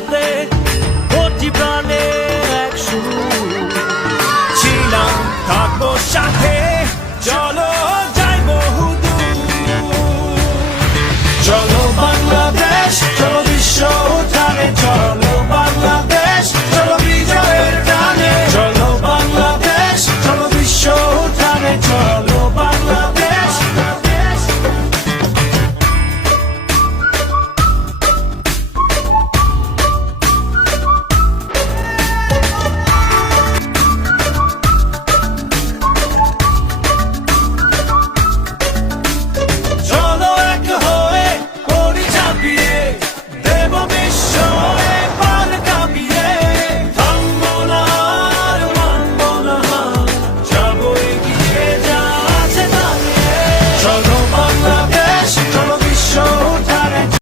nothing.